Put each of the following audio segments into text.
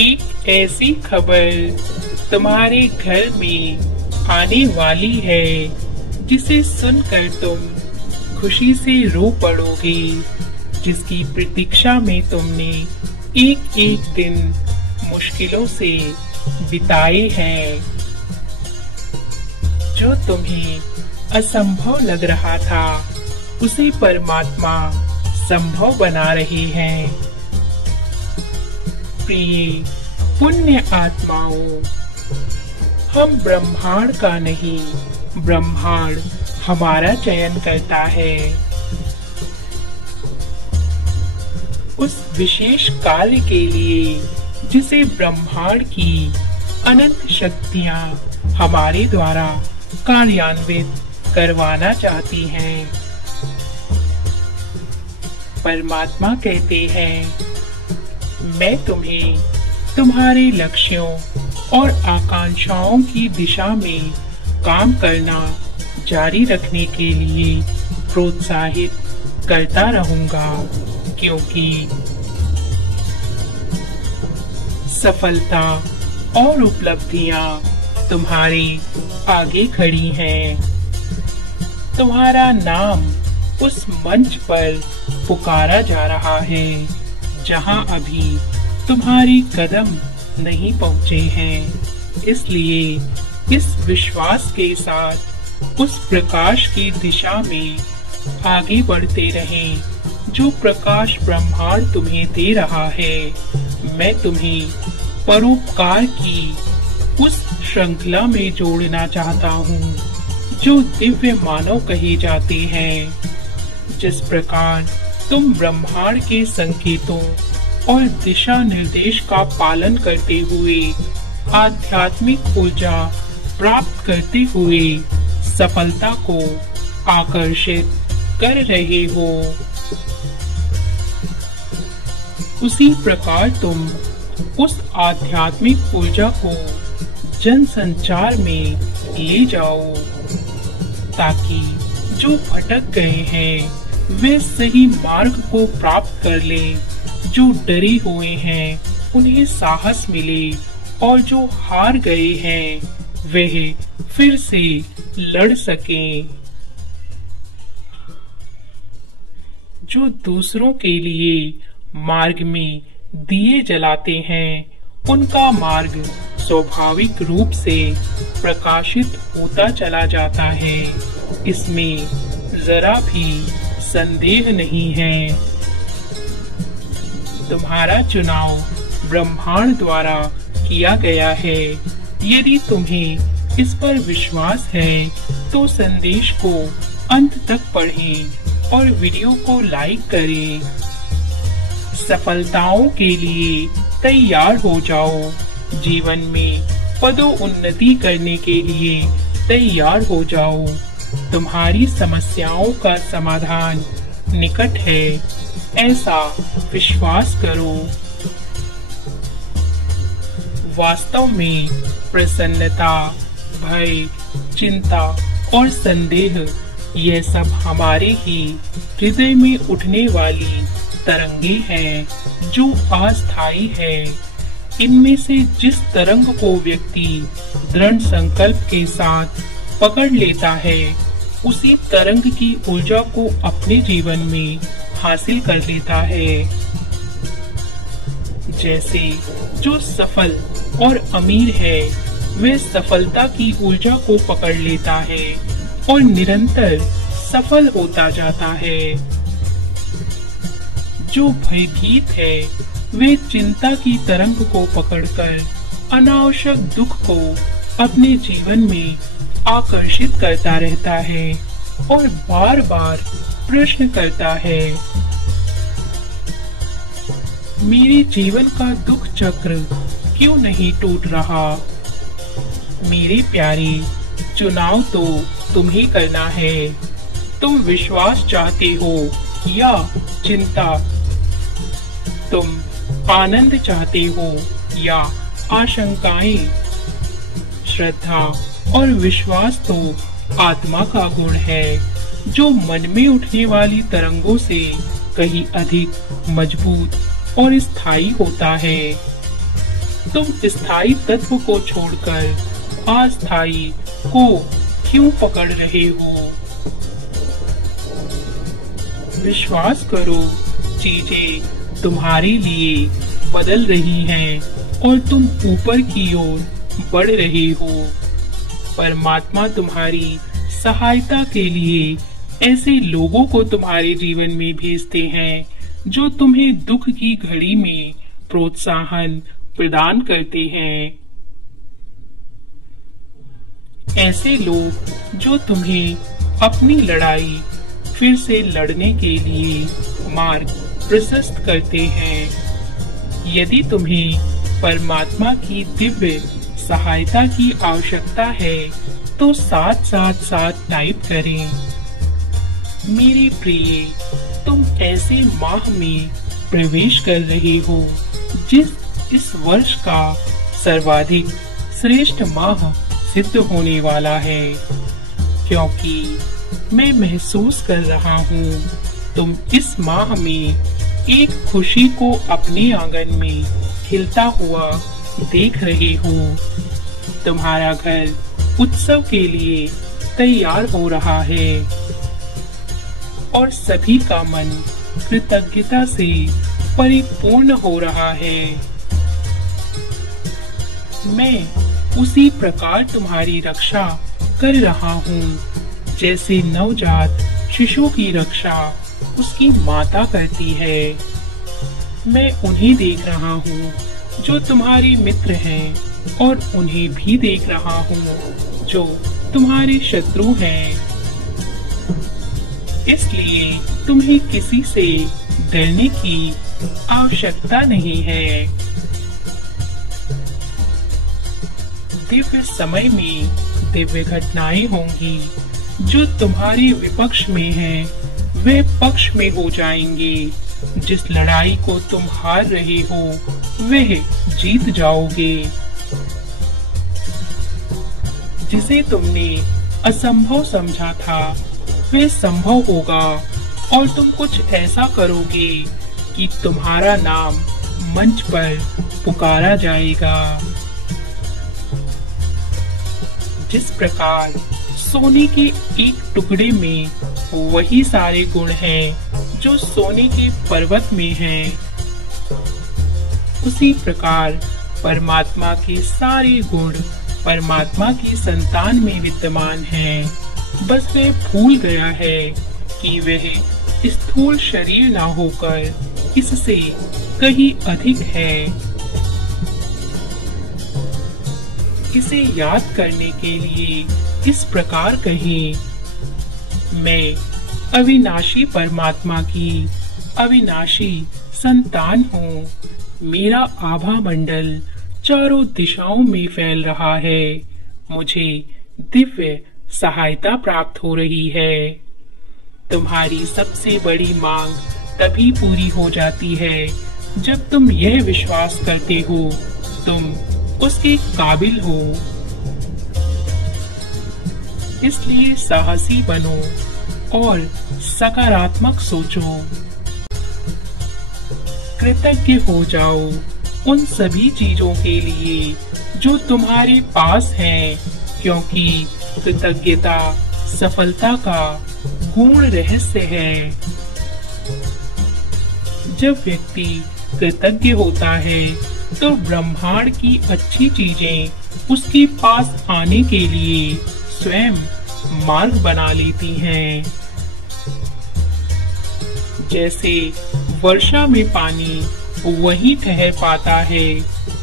एक ऐसी खबर तुम्हारे घर में आने वाली है जिसे सुनकर तुम खुशी से रो पड़ोगे, जिसकी प्रतीक्षा में तुमने एक एक दिन मुश्किलों से बिताए हैं। जो तुम्हें असंभव लग रहा था उसे परमात्मा संभव बना रहे हैं। प्रिय पुण्य आत्माओं, हम ब्रह्मांड का नहीं, ब्रह्मांड हमारा चयन करता है। उस विशेष कार्य के लिए जिसे ब्रह्मांड की अनंत शक्तियां हमारे द्वारा कार्यान्वित करवाना चाहती हैं। परमात्मा कहते हैं, मैं तुम्हें तुम्हारे लक्ष्यों और आकांक्षाओं की दिशा में काम करना जारी रखने के लिए प्रोत्साहित करता रहूंगा, क्योंकि सफलता और उपलब्धियां तुम्हारे आगे खड़ी हैं। तुम्हारा नाम उस मंच पर पुकारा जा रहा है जहां अभी तुम्हारे कदम नहीं पहुंचे हैं। इसलिए इस विश्वास के साथ उस प्रकाश की दिशा में आगे बढ़ते रहें जो प्रकाश ब्रह्मांड तुम्हें दे रहा है। मैं तुम्हें परोपकार की उस श्रृंखला में जोड़ना चाहता हूँ जो दिव्य मानव कहे जाते हैं। जिस प्रकार तुम ब्रह्मांड के संकेतों और दिशा निर्देश का पालन करते हुए आध्यात्मिक ऊर्जा प्राप्त करते हुए सफलता को आकर्षित कर रहे हो, उसी प्रकार तुम उस आध्यात्मिक ऊर्जा को जन संचार में ले जाओ, ताकि जो भटक गए हैं वे सही मार्ग को प्राप्त कर लें, जो डरे हुए हैं उन्हें साहस मिले और जो हार गए हैं वह फिर से लड़ सकें। जो दूसरों के लिए मार्ग में दिए जलाते हैं उनका मार्ग स्वाभाविक रूप से प्रकाशित होता चला जाता है, इसमें जरा भी संदेह नहीं है। तुम्हारा चुनाव ब्रह्मांड द्वारा किया गया है। यदि तुम्हें इस पर विश्वास है तो संदेश को अंत तक पढ़ें और वीडियो को लाइक करें। सफलताओं के लिए तैयार हो जाओ। जीवन में पदोन्नति करने के लिए तैयार हो जाओ। तुम्हारी समस्याओं का समाधान निकट है, ऐसा विश्वास करो। वास्तव में प्रसन्नता, भय, चिंता और संदेह यह सब हमारे ही हृदय में उठने वाली तरंगे हैं जो अस्थायी है। इनमें से जिस तरंग को व्यक्ति दृढ़ संकल्प के साथ पकड़ लेता है उसी तरंग की ऊर्जा को अपने जीवन में हासिल कर लेता है। जैसे जो सफल और अमीर है वह सफलता की ऊर्जा को पकड़ लेता है और निरंतर सफल होता जाता है। जो भयभीत है वे चिंता की तरंग को पकड़कर अनावश्यक दुख को अपने जीवन में आकर्षित करता रहता है और बार बार प्रश्न करता है, मेरे जीवन का दुख चक्र क्यों नहीं टूट रहा। मेरे प्यारे, चुनाव तो तुम्हें करना है। तुम विश्वास चाहते हो या चिंता, तुम आनंद चाहते हो या आशंकाएं। श्रद्धा और विश्वास तो आत्मा का गुण है जो मन में उठने वाली तरंगों से कहीं अधिक मजबूत और स्थायी होता है। तुम स्थायी तत्व को छोड़कर अस्थायी को क्यों पकड़ रहे हो? विश्वास करो, चीजें तुम्हारे लिए बदल रही हैं और तुम ऊपर की ओर बढ़ रहे हो। परमात्मा तुम्हारी सहायता के लिए ऐसे लोगों को तुम्हारे जीवन में भेजते हैं जो तुम्हें दुख की घड़ी में प्रोत्साहन प्रदान करते हैं। ऐसे लोग जो तुम्हें अपनी लड़ाई फिर से लड़ने के लिए मार्ग प्रशस्त करते हैं। यदि तुम्हें परमात्मा की दिव्य सहायता की आवश्यकता है तो साथ टाइप करें। मेरे प्रिय, तुम ऐसे माह में प्रवेश कर रहे हो जिस इस वर्ष का सर्वाधिक श्रेष्ठ माह सिद्ध होने वाला है, क्योंकि मैं महसूस कर रहा हूँ तुम इस माह में एक खुशी को अपने आंगन में खिलता हुआ देख रहे हो। तुम्हारा घर उत्सव के लिए तैयार हो रहा है और सभी का मन कृतज्ञता से परिपूर्ण हो रहा है। मैं उसी प्रकार तुम्हारी रक्षा कर रहा हूँ जैसे नवजात शिशु की रक्षा उसकी माता करती है। मैं उन्हें देख रहा हूँ जो तुम्हारे मित्र हैं और उन्हें भी देख रहा हूँ जो तुम्हारे शत्रु हैं। इसलिए तुम्हें किसी से डरने की आवश्यकता नहीं है। दिव्य समय में दिव्य घटनाएं होंगी। जो तुम्हारे विपक्ष में हैं, वे पक्ष में हो जाएंगे। जिस लड़ाई को तुम हार रहे हो, वह जीत जाओगे। जिसे तुमने असंभव समझा था, वह संभव होगा और तुम कुछ ऐसा करोगे कि तुम्हारा नाम मंच पर पुकारा जाएगा। जिस प्रकार सोने के एक टुकड़े में वही सारे गुण हैं जो सोने के पर्वत में हैं, उसी प्रकार परमात्मा के सारे गुण परमात्मा की संतान में विद्यमान हैं। बस वह भूल गया है कि वह स्थूल शरीर ना होकर इससे कहीं अधिक है। इसे याद करने के लिए इस प्रकार कहें, मैं अविनाशी परमात्मा की अविनाशी संतान हूँ। मेरा आभा मंडल चारों दिशाओं में फैल रहा है। मुझे दिव्य सहायता प्राप्त हो रही है। तुम्हारी सबसे बड़ी मांग तभी पूरी हो जाती है जब तुम यह विश्वास करते हो तुम उसके काबिल हो। इसलिए साहसी बनो और सकारात्मक सोचो। कृतज्ञ हो जाओ उन सभी चीजों के लिए जो तुम्हारे पास हैं, क्योंकि कृतज्ञता सफलता का गूढ़ रहस्य है। जब व्यक्ति कृतज्ञ होता है तो ब्रह्मांड की अच्छी चीजें उसके पास आने के लिए स्वयं मार्ग बना लेती हैं। जैसे वर्षा में पानी वहीं ठहर पाता है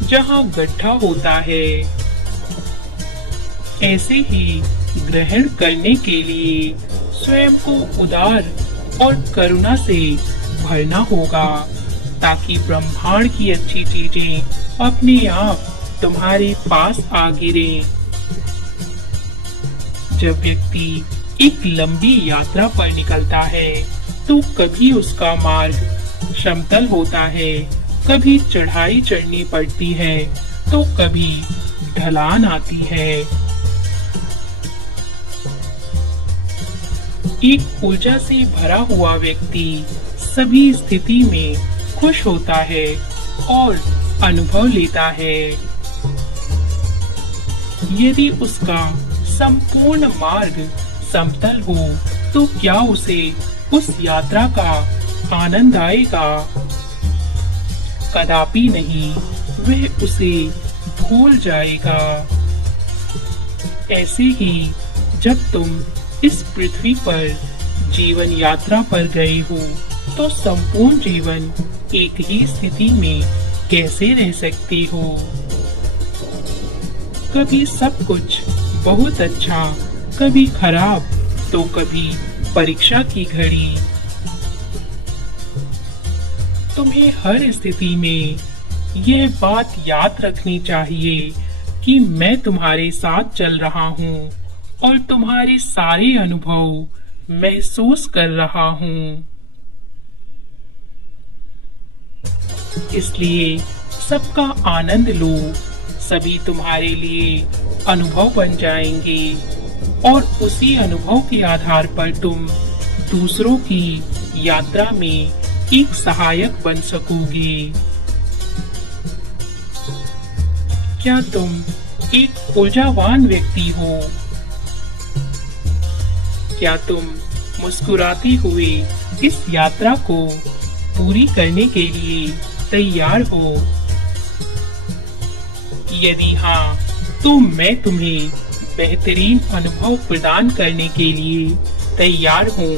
जहाँ गड्ढा होता है, ऐसे ही ग्रहण करने के लिए स्वयं को उदार और करुणा से भरना होगा, ताकि ब्रह्मांड की अच्छी चीजें अपने आप तुम्हारे पास आ गिरे। जब व्यक्ति एक लंबी यात्रा पर निकलता है तो कभी उसका मार्ग समतल होता है, कभी चढ़ाई चढ़नी पड़ती है तो कभी ढलान आती है। एक ऊर्जा से भरा हुआ व्यक्ति सभी स्थिति में खुश होता है और अनुभव लेता है। यदि उसका संपूर्ण मार्ग समतल हो तो क्या उसे उस यात्रा का आनंद आएगा? कदापि नहीं, वह उसे भूल जाएगा। ऐसे ही जब तुम इस पृथ्वी पर जीवन यात्रा पर गए हो तो संपूर्ण जीवन एक ही स्थिति में कैसे रह सकते हो? कभी सब कुछ बहुत अच्छा, कभी खराब, तो कभी परीक्षा की घड़ी। तुम्हें हर स्थिति में यह बात याद रखनी चाहिए कि मैं तुम्हारे साथ चल रहा हूँ और तुम्हारे सारे अनुभव महसूस कर रहा हूँ। इसलिए सबका आनंद लो, सभी तुम्हारे लिए अनुभव बन जाएंगे और उसी अनुभव के आधार पर तुम दूसरों की यात्रा में एक सहायक बन सकोगे। क्या तुम एक ऊर्जावान व्यक्ति हो? क्या तुम मुस्कुराते हुए इस यात्रा को पूरी करने के लिए तैयार हो? यदि हाँ, तो मैं तुम्हें बेहतरीन अनुभव प्रदान करने के लिए तैयार हूँ।